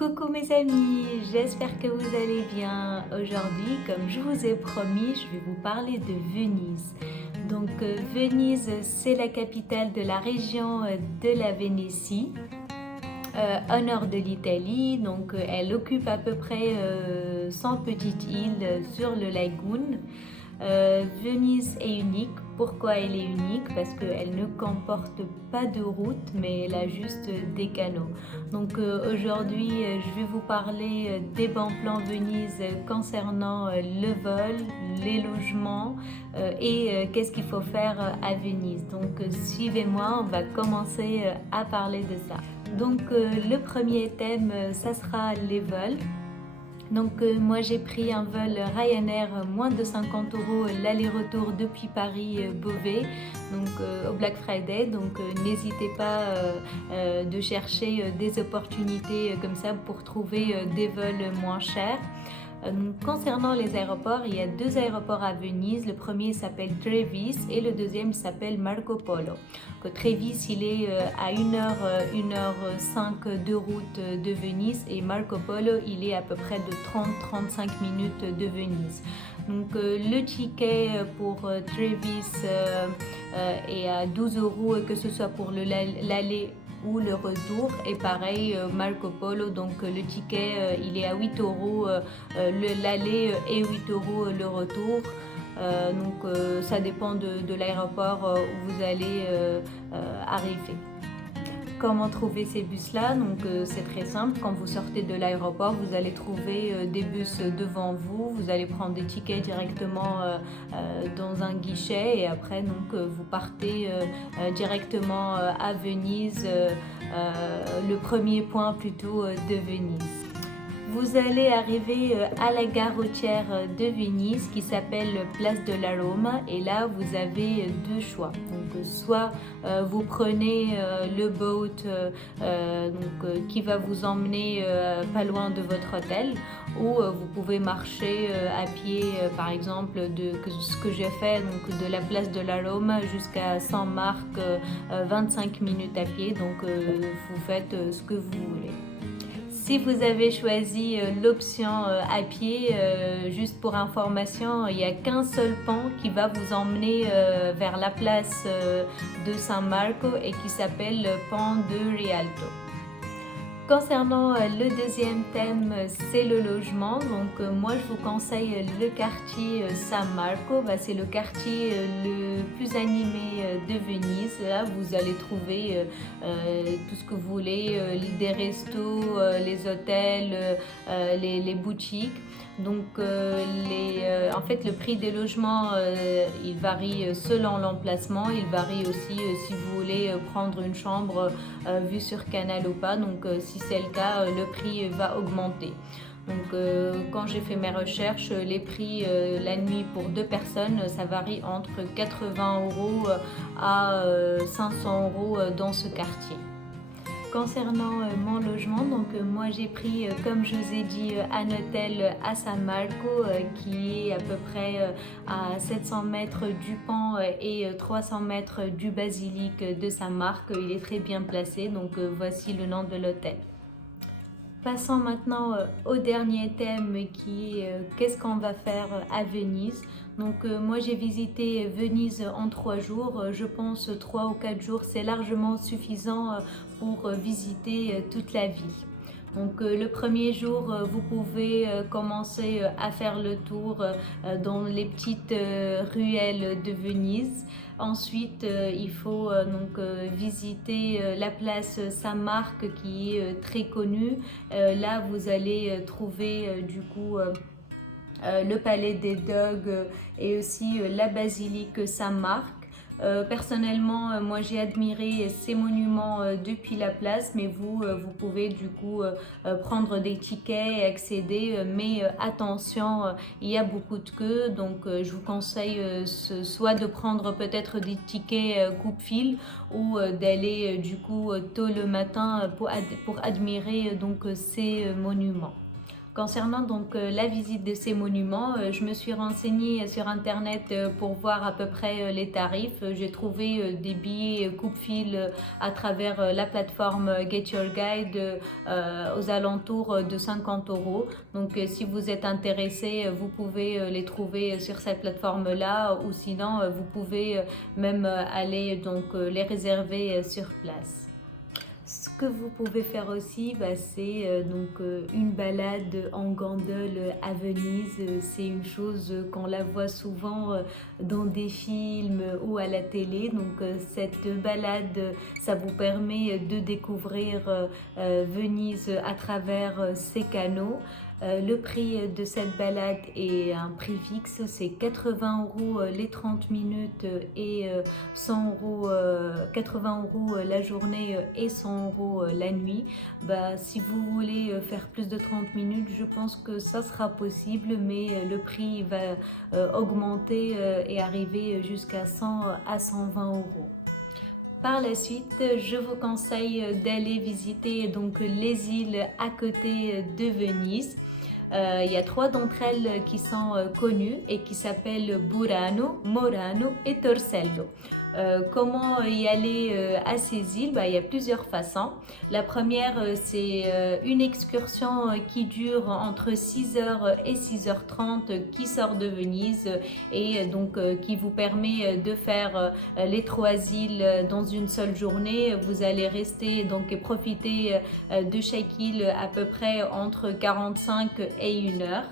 Coucou mes amis, j'espère que vous allez bien. Aujourd'hui, comme je vous ai promis, je vais vous parler de Venise. Venise, c'est la capitale de la région de la Vénétie, au nord de l'Italie. Elle occupe à peu près 100 petites îles sur le lagoon. Venise est unique. Pourquoi elle est unique? Parce qu'elle ne comporte pas de route, mais elle a juste des canaux. Aujourd'hui, je vais vous parler des bons plans Venise concernant le vol, les logements et qu'est-ce qu'il faut faire à Venise. Suivez-moi, on va commencer à parler de ça. Le premier thème, ça sera les vols. Moi j'ai pris un vol Ryanair moins de 50 € l'aller-retour depuis Paris Beauvais au Black Friday. N'hésitez pas de chercher des opportunités comme ça pour trouver des vols moins chers. Concernant les aéroports, il y a deux aéroports à Venise. Le premier s'appelle Trevis et le deuxième s'appelle Marco Polo. Trevis, il est à 1h05 de route de Venise et Marco Polo, il est à peu près de 30-35 minutes de Venise. Le ticket pour Trevis est à 12 €, que ce soit pour l'aller ou le retour. Et pareil, Marco Polo, le ticket il est à 8 € l'aller et 8 € le retour. Ça dépend de l'aéroport où vous allez arriver. Comment trouver ces bus-là? C'est très simple. Quand vous sortez de l'aéroport, vous allez trouver des bus devant vous. Vous allez prendre des tickets directement dans un guichet et après vous partez directement à Venise, le premier point plutôt de Venise. Vous allez arriver à la gare routière de Venise qui s'appelle Place de la Roma et là vous avez deux choix. Soit vous prenez le boat qui va vous emmener pas loin de votre hôtel, ou vous pouvez marcher à pied par exemple ce que j'ai fait de la Place de la Roma jusqu'à Saint-Marc, 25 minutes à pied. Vous faites ce que vous voulez. Si vous avez choisi l'option à pied, juste pour information, il n'y a qu'un seul pont qui va vous emmener vers la place de San Marco et qui s'appelle le pont de Rialto. Concernant le deuxième thème, c'est le logement. Moi je vous conseille le quartier San Marco. C'est le quartier le plus animé de Venise. Là vous allez trouver tout ce que vous voulez, des restos, les hôtels, les boutiques. En fait le prix des logements il varie selon l'emplacement. Il varie aussi si vous voulez prendre une chambre vue sur canal ou pas. Si c'est le cas, le prix va augmenter. Quand j'ai fait mes recherches, les prix la nuit pour deux personnes, ça varie entre 80 € à 500 € dans ce quartier. Concernant mon logement, moi j'ai pris, comme je vous ai dit, un hôtel à San Marco qui est à peu près à 700 mètres du pont et 300 mètres du basilique de San Marco. Il est très bien placé, voici le nom de l'hôtel. Passons maintenant au dernier thème qui est qu'est-ce qu'on va faire à Venise. Moi j'ai visité Venise en 3 jours. Je pense 3 ou 4 jours c'est largement suffisant pour visiter toute la ville. Le premier jour, vous pouvez commencer à faire le tour dans les petites ruelles de Venise. Ensuite, il faut visiter la place Saint-Marc qui est très connue. Là, vous allez trouver le palais des Doges et aussi la basilique Saint-Marc. Personnellement, moi j'ai admiré ces monuments depuis la place, mais vous pouvez prendre des tickets et accéder, mais attention, il y a beaucoup de queues, je vous conseille soit de prendre peut-être des tickets coupe-fil ou d'aller tôt le matin pour admirer ces monuments. Concernant donc la visite de ces monuments, je me suis renseignée sur internet pour voir à peu près les tarifs. J'ai trouvé des billets coupe-fil à travers la plateforme Get Your Guide aux alentours de 50 €. Donc si vous êtes intéressé, vous pouvez les trouver sur cette plateforme-là, ou sinon vous pouvez même aller donc les réserver sur place. Ce que vous pouvez faire aussi, c'est une balade en gondole à Venise. C'est une chose qu'on la voit souvent dans des films ou à la télé. Donc cette balade, ça vous permet de découvrir Venise à travers ces canaux. Le prix de cette balade est un prix fixe, c'est 80 € les 30 minutes et 100 €, 80 € la journée et 100 € la nuit. Si vous voulez faire plus de 30 minutes, je pense que ça sera possible, mais le prix va augmenter et arriver jusqu'à 100 à 120 €. Par la suite, je vous conseille d'aller visiter donc les îles à côté de Venise. Il y a 3 d'entre elles qui sont connues et qui s'appellent Burano, Murano et Torcello. Comment y aller à ces îles? Il y a plusieurs façons. La première, c'est une excursion qui dure entre 6h et 6h30 qui sort de Venise et donc qui vous permet de faire les 3 îles dans une seule journée. Vous allez rester donc et profiter de chaque île à peu près entre 45 et 1 heure.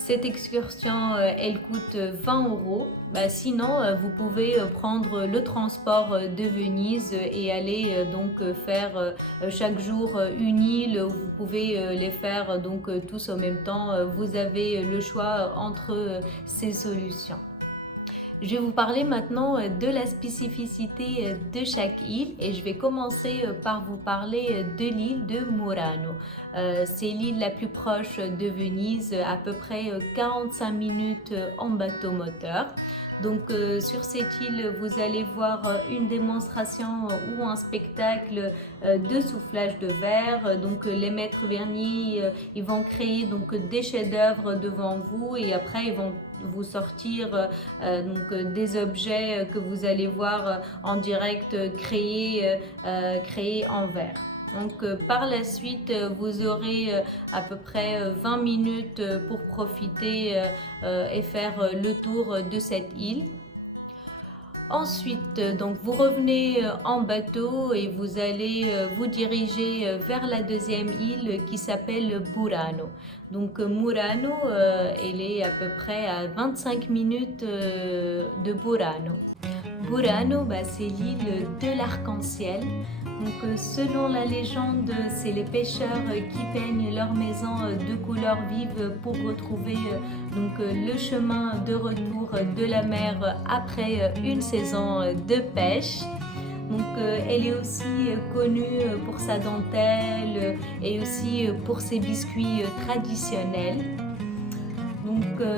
Cette excursion, elle coûte 20 €. Sinon, vous pouvez prendre le transport de Venise et aller donc faire chaque jour une île. Vous pouvez les faire donc tous en même temps. Vous avez le choix entre ces solutions. Je vais vous parler maintenant de la spécificité de chaque île et je vais commencer par vous parler de l'île de Murano. C'est l'île la plus proche de Venise, à peu près 45 minutes en bateau moteur. Donc sur cette île, vous allez voir une démonstration ou un spectacle de soufflage de verre. Donc les maîtres vernis, ils vont créer donc des chefs-d'œuvre devant vous et après ils vont vous sortir des objets que vous allez voir en direct créés en verre. Donc par la suite, vous aurez à peu près 20 minutes pour profiter et faire le tour de cette île. Ensuite, donc vous revenez en bateau et vous allez vous diriger vers la deuxième île qui s'appelle Burano. Donc Murano, elle est à peu près à 25 minutes de Burano. Burano, c'est l'île de l'arc-en-ciel. Donc, selon la légende, c'est les pêcheurs qui peignent leurs maisons de couleurs vives pour retrouver le chemin de retour de la mer après une saison de pêche. Donc, elle est aussi connue pour sa dentelle et aussi pour ses biscuits traditionnels. Donc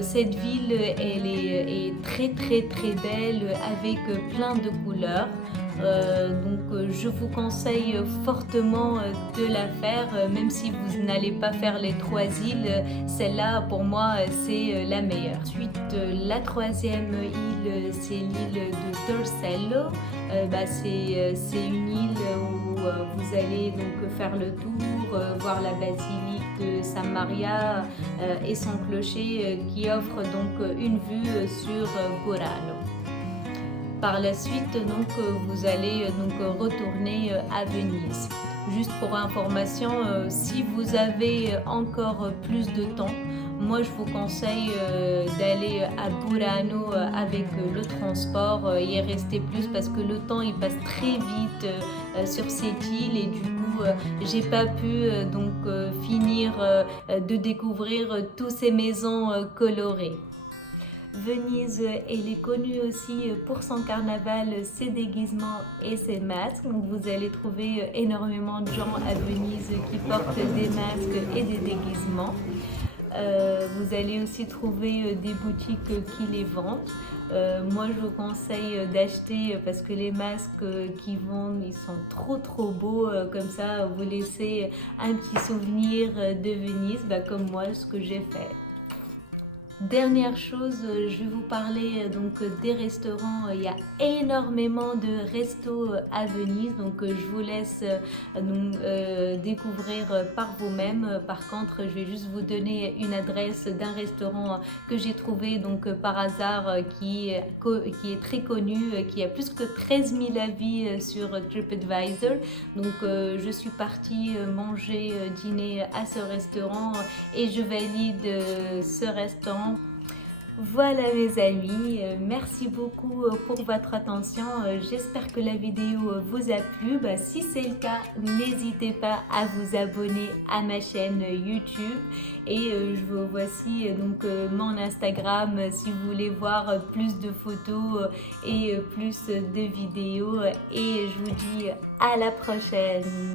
cette ville, elle est très belle avec plein de couleurs. Je vous conseille fortement de la faire, même si vous n'allez pas faire les 3 îles, celle-là pour moi c'est la meilleure. Ensuite la troisième île, c'est l'île de Torcello. C'est une île où vous allez donc faire le tour, voir la basilique de San Maria et son clocher qui offre donc une vue sur Burano. Par la suite, vous allez retourner à Venise. Juste pour information, si vous avez encore plus de temps, moi je vous conseille d'aller à Burano avec le transport et y rester plus parce que le temps il passe très vite sur cette île et du coup j'ai pas pu finir de découvrir toutes ces maisons colorées. Venise, elle est connue aussi pour son carnaval, ses déguisements et ses masques. Donc vous allez trouver énormément de gens à Venise qui portent des masques et des déguisements. Vous allez aussi trouver des boutiques qui les vendent. Moi je vous conseille d'acheter parce que les masques qu'ils vendent ils sont trop beaux, comme ça vous laissez un petit souvenir de Venise, comme moi ce que j'ai fait. Dernière chose, je vais vous parler donc des restaurants. Il y a énormément de restos à Venise, donc je vous laisse découvrir par vous-même. Par contre, je vais juste vous donner une adresse d'un restaurant que j'ai trouvé donc par hasard, qui est très connu, qui a plus que 13 000 avis sur TripAdvisor. Donc je suis partie manger, dîner à ce restaurant et je valide ce restaurant. Voilà mes amis, merci beaucoup pour votre attention. J'espère que la vidéo vous a plu. Si c'est le cas, n'hésitez pas à vous abonner à ma chaîne YouTube. Et je vous voici donc mon Instagram si vous voulez voir plus de photos et plus de vidéos. Et je vous dis à la prochaine.